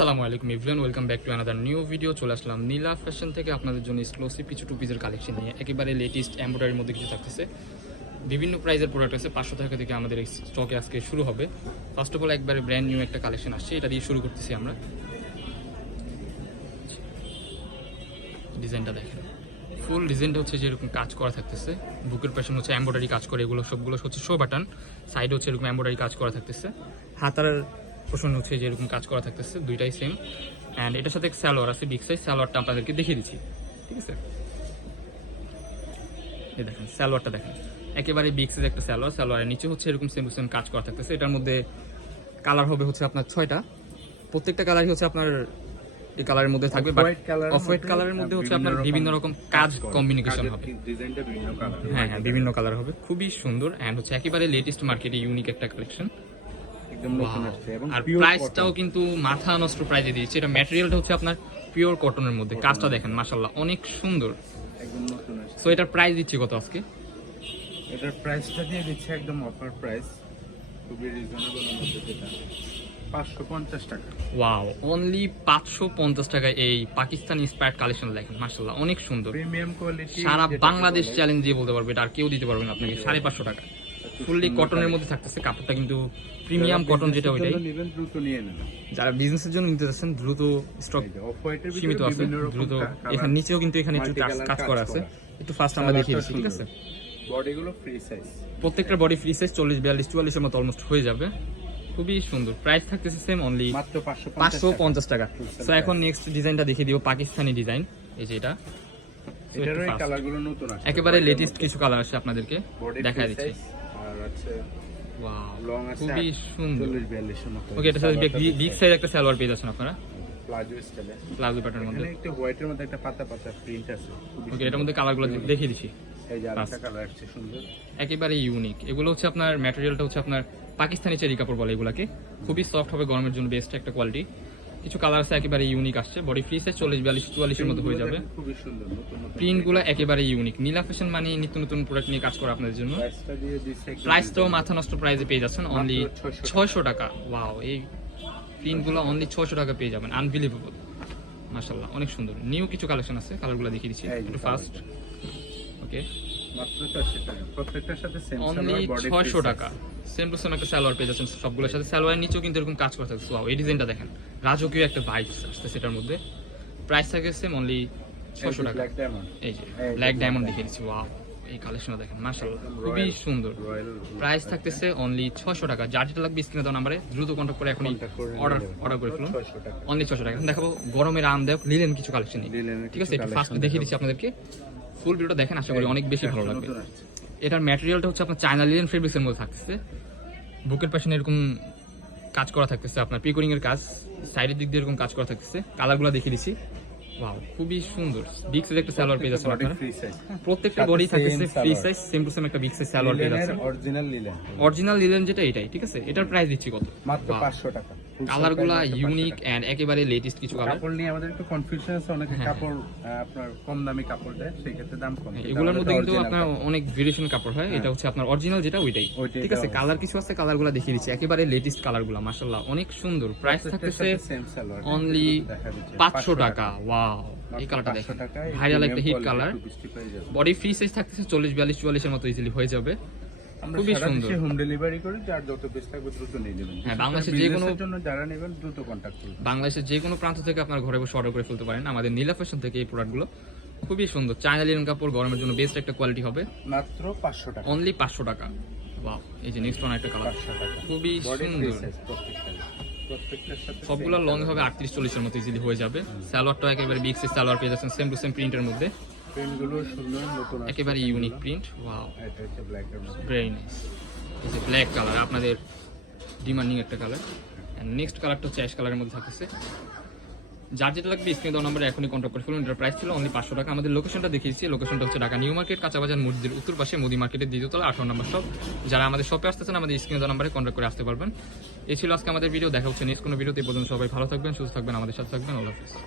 আসসালামু আলাইকুম everyone, welcome back to another new video চলে আসলাম নীলা ফ্যাশন থেকে আপনাদের জন্য এক্সক্লুসিভ কিছু টু পিসের কালেকশন নিয়ে। একেবারে লেটেস্ট এমব্রয়ডারির মধ্যে কিছু থাকতেছে। বিভিন্ন প্রাইজের প্রোডাক্ট আছে, পাঁচশো টাকা থেকে আমাদের স্টকে আজকে শুরু হবে। ফার্স্ট অফ অল একবারে ব্র্যান্ড নিউ একটা কালেকশন আসছে, এটা দিয়ে শুরু করতেছি আমরা। ডিজাইনটা দেখেন। ফুল ডিজাইনটা হচ্ছে যেরকম কাজ করা থাকতেছে। বুকের পেছন হচ্ছে এমব্রয়ডারি কাজ করে, এগুলো সবগুলো হচ্ছে শো বাটন সাইড হচ্ছে এরকম এমব্রয়ডারি কাজ করা থাকতেছে। হাতার পোষণ হচ্ছে যেরকম কাজ করা থাকতেছে দুইটাই সেম অ্যান্ড এটার সাথে স্যালোয়ার আছে বিগ সাইজ স্যালোয়ারটা আপনাদেরকে দেখিয়ে দিচ্ছি। ঠিক আছে? এই দেখেন স্যালোয়ারটা দেখেন। একেবারে বিগ সাইজ একটা স্যালোয়ার স্যালোয়ারের নিচে হচ্ছে এরকম সেম সেম কাজ করা থাকতেছে। এটার মধ্যে কালার হবে হচ্ছে আপনার ছয়টা। প্রত্যেকটা কালারই হচ্ছে আপনার এই কালারের মধ্যে থাকবে অফ হোয়াইট কালারের মধ্যে হচ্ছে আপনার বিভিন্ন রকম কাজ কম্বিনেশন হবে। হ্যাঁ হ্যাঁ বিভিন্ন কালার হবে। খুবই সুন্দর অ্যান্ড হচ্ছে একেবারে লেটেস্ট মার্কেটে ইউনিক একটা কালেকশন একদম নতুন আসছে এবং আর প্রাইসটাও কিন্তু মাথা নষ্ট প্রাইজে দিয়েছে। এটা ম্যাটেরিয়ালটা হচ্ছে আপনার পিওর কটনের মধ্যে। কাজটা দেখেন অনেক সুন্দর। একদম নতুন আসছে। সো এটার প্রাইস দিচ্ছি কত আজকে? এটার প্রাইসটা দিয়ে দিচ্ছে একদম অফার প্রাইস খুবই রিজনেবল মধ্যে যেটা পাঁচশো পঞ্চাশ টাকা। ওয়াও অনলি পাঁচশো পঞ্চাশ টাকায় এই পাকিস্তানি ইন্সপায়ার্ড কালেকশন দেখেন অনেক সুন্দর। প্রিমিয়াম কোয়ালিটি সারা বাংলাদেশ চ্যালেঞ্জ দিয়ে বলতে পারবে এটা আর কেউ দিতে পারবে না আপনাকে সাড়ে পাঁচশো টাকা। ফুললি কটনের মধ্যে থাকতেছে কাপড়টা কিন্তু প্রিমিয়াম কটন যেটা ওইটাই। নেবেন দ্রুত নিয়ে নেবেন। যারা বিজনেসের জন্য নিতে যাচ্ছেন দ্রুত স্টক সীমিত আছে দ্রুত এখানে নিচেও কিন্তু এখানে একটু কাজ- কাজ করা আছে। একটু ফার্স্ট আমরা দেখিয়ে দিচ্ছি ঠিক আছে? বডিগুলো ফ্রি সাইজ প্রত্যেকটা বডি ফ্রি সাইজ চল্লিশ বিয়াল্লিশ চুয়াল্লিশের মতো অলমোস্ট হয়ে যাবে। খুবই সুন্দর। প্রাইস থাকতেছে সেম অনলি মাত্র পাঁচশো পঞ্চাশ টাকা। তো এখন নেক্সট ডিজাইনটা দেখিয়ে দিব পাকিস্তানি ডিজাইন এই যে এটা। একেবারে লেটেস্ট কিছু কালার আছে আপনাদেরকে। দেখা দিচ্ছি। আছে। লং আছে খুবই সুন্দর। চল্লিশ বিয়াল্লিশের মতো। ওকে এটা সাথে বিগ সাইজ একটা সালোয়ার পেয়ে যাচ্ছেন আপনারা? প্লাজো স্টাইলে প্লাজো প্যাটার্নের মধ্যে। এখানে একটা হোয়াইটের মধ্যে একটা পাতা পাতা প্রিন্ট আছে। ওকে এটার মধ্যে কালারগুলো দেখিয়ে দিচ্ছি। এই যে আরেকটা কালার আসছে সুন্দর। একেবারে ইউনিক এগুলো হচ্ছে আপনার ম্যাটেরিয়ালটা হচ্ছে আপনার পাকিস্তানি চেরি কাপড় বলে এগুলাকে। খুবই সফট হবে গরমের জন্য বেস্ট একটা কোয়ালিটি কিছু কালার আছে একেবারে ইউনিক আসছে। বডি ফ্রি সাইজ চল্লিশ বিয়াল্লিশ চুয়াল্লিশের মতো হয়ে যাবে। প্রিন্টগুলো একেবারে ইউনিক নীলা ফ্যাশন মানে নিত্য নতুন প্রোডাক্ট নিয়ে কাজ করে আপনাদের জন্য। প্রাইসটাও মাথা নষ্ট প্রাইসে পেয়ে যাচ্ছেন অনলি ছয়শো টাকা। ওয়াও এই প্রিন্টগুলো অনলি ছয়শো টাকা পেয়ে যাবেন। আনবিলিভেবল মাশাল্লাহ অনেক সুন্দর। নিউ কিছু কালেকশন আছে কালারগুলো দেখিয়ে দিচ্ছি একটু ফার্স্ট ওকে মাত্র 400 টাকা। প্রত্যেকটার সাথে সেম অনলি ছয়শো টাকা। সেম টু সেম একটা সালোয়ার পেয়ে যাচ্ছেন সবগুলোর সাথে সালোয়ারের নিচেও কিন্তু এরকম কাজ করা থাকছে ওয়াও এই ডিজাইনটা দেখেন। রাজকীয় একটা ভাইব আসছে সেটার মধ্যে। প্রাইস থাকে সেম অনলি টাকা। ব্ল্যাক ডায়মন্ড এই যে এই ব্ল্যাক ডায়মন্ড দেখিয়ে দিচ্ছি। ওয়াও এই কালেকশনটা দেখেন মাশাআল্লাহ একদম খুবই সুন্দর। প্রাইস থাকতেছে অনলি টাকা। যার যেটা লাগবে স্ক্রিনে দেওয়া নাম্বারে দ্রুত করে এখনই অর্ডার অর্ডার করে ফেলুন। অনলি ছশো টাকা। এখন দেখাবো গরমের আরামদায়ক লিলেন কিছু কালেকশন ঠিক আছে ফার্স্ট দেখিয়ে দিচ্ছি আপনাদেরকে। ফুল ভিডিওটা দেখেন আশা করি অনেক বেশি ভালো লাগবে। এটার ম্যাটেরিয়ালটা হচ্ছে আপনার চায়না লিলেন ফেব্রিক্সের মধ্যে থাকতেছে। বুকের পাশে এরকম কাজ করা থাকতেছে আপনার পিকোরিং এর কাজ। সাইডের দিক দিয়ে এরকম কাজ করা থাকতেছে। কালারগুলো দেখিয়ে দিচ্ছি। ওয়াও খুবই সুন্দর। বিগ সাইজ একটা সালোয়ার বডি আপনারা। প্রত্যেকটা বডি থাকতেছে free size same to same একটা বিগ সাইজ সালোয়ার লিলেনের যাচ্ছেন অরিজিনাল লিলেন অরিজিনাল লিলেন যেটা এটাই ঠিক আছে? এটার প্রাইস দিচ্ছি কত? মাত্র 500 টাকা। কালারগুলো মাত্র 500 ইউনিক এন্ড একেবারে লেটেস্ট কিছু কালার কাপড় নিয়ে আমাদের একটু কনফিউশন আছে অনেকে হ্যাঁ, কাপড় আপনার কম দামি কাপড় দেয় সেই ক্ষেত্রে দাম কম। এগুলোর মধ্যে কিন্তু আপনার অনেক ভেরিয়েশন কাপড় হয়। এটা হচ্ছে আপনার অরিজিনাল যেটা ওইটাই। ঠিক আছে কালার কিছু আছে কালারগুলো দেখিয়ে দিচ্ছি। একেবারে লেটেস্ট কালারগুলো মাশাআল্লাহ অনেক সুন্দর। প্রাইস থাকতেছে অনলি দেখা দিচ্ছে, পাঁচশো টাকা। ওয়াও এই কালারটা 500 দেখেন। ভাইরাল একটা hit colour. Body free size থাকতেছে চল্লিশ বিয়াল্লিশ চুয়াল্লিশের মতো ইজিলি হয়ে যাবে। আমরা খুবই সারা সুন্দর। দেশে হোম ডেলিভারি করি যার যত পিস লাগবে দ্রুত নিয়ে নেবেন। হ্যাঁ, বিশেষ করে বাংলাদেশে যে কোনো- জন্য যারা নেবেন দ্রুত কন্টাক্ট করুন। বাংলাদেশের যে কোনো প্রান্ত থেকে আপনার ঘরে বসে অর্ডার করে ফেলতে পারেন। আমাদের নীলা ফ্যাশন থেকে এই প্রোডাক্টগুলো খুবই সুন্দর। চায়না লিনেন কাপড় গরমের জন্য বেস্ট একটা কোয়ালিটি হবে। মাত্র পাঁচশো টাকা। অনলি পাঁচশো টাকা। বাহ এই যে নেক্সট ওয়ান একটা কালার পাঁচশো টাকা। খুবই বডি সুন্দর। সাইজ প্রত্যেকটা। প্রত্যেকটার সাথে সবগুলো লং হবে আটত্রিশ চল্লিশের মতো ইজিলি হয়ে যাবে। সালোয়ারটা একেবারে বিগ সাইজ সালোয়ার পেয়ে যাচ্ছেন সেম টু সেম প্রিন্টের মধ্যে। প্রিন্টগুলো সুন্দর নতুন একেবারে ইউনিক প্রিন্ট ওয়াও এটা হচ্ছে ব্ল্যাক এর মধ্যে ভেরি নাইস এই যে ব্ল্যাক কালার আপনাদের ডিমান্ডিং একটা কালার নেক্সট কালারটা হচ্ছে অ্যাশ কালারের মধ্যে থাকতেছে। যার যেটা লাগবে স্ক্রিনে দেওয়া নাম্বারে এখনই কন্ট্যাক্ট করে ফেলুন। এটার প্রাইস ছিল অনলি পাঁচশো টাকা। আমাদের লোকেশনটা দেখিয়েছি। লোকেশনটা হচ্ছে ঢাকা নিউ মার্কেট কাঁচাবাজার মসজিদের উত্তর পাশে মোদি মার্কেটের দ্বিতীয়তলা আঠারো নম্বর শপ যারা আমাদের শপে আসতেছেন আমাদের স্ক্রিনে দেওয়া নাম্বারে কন্ট্যাক্ট করে আসতে পারবেন। এই ছিল আজকে আমাদের ভিডিও দেখা হচ্ছে নেক্সট কোনো ভিডিওতে পর্যন্ত সবাই ভালো থাকবেন সুস্থ থাকবেন আমাদের সাথে থাকবেন। আল্লাহ হাফিজ।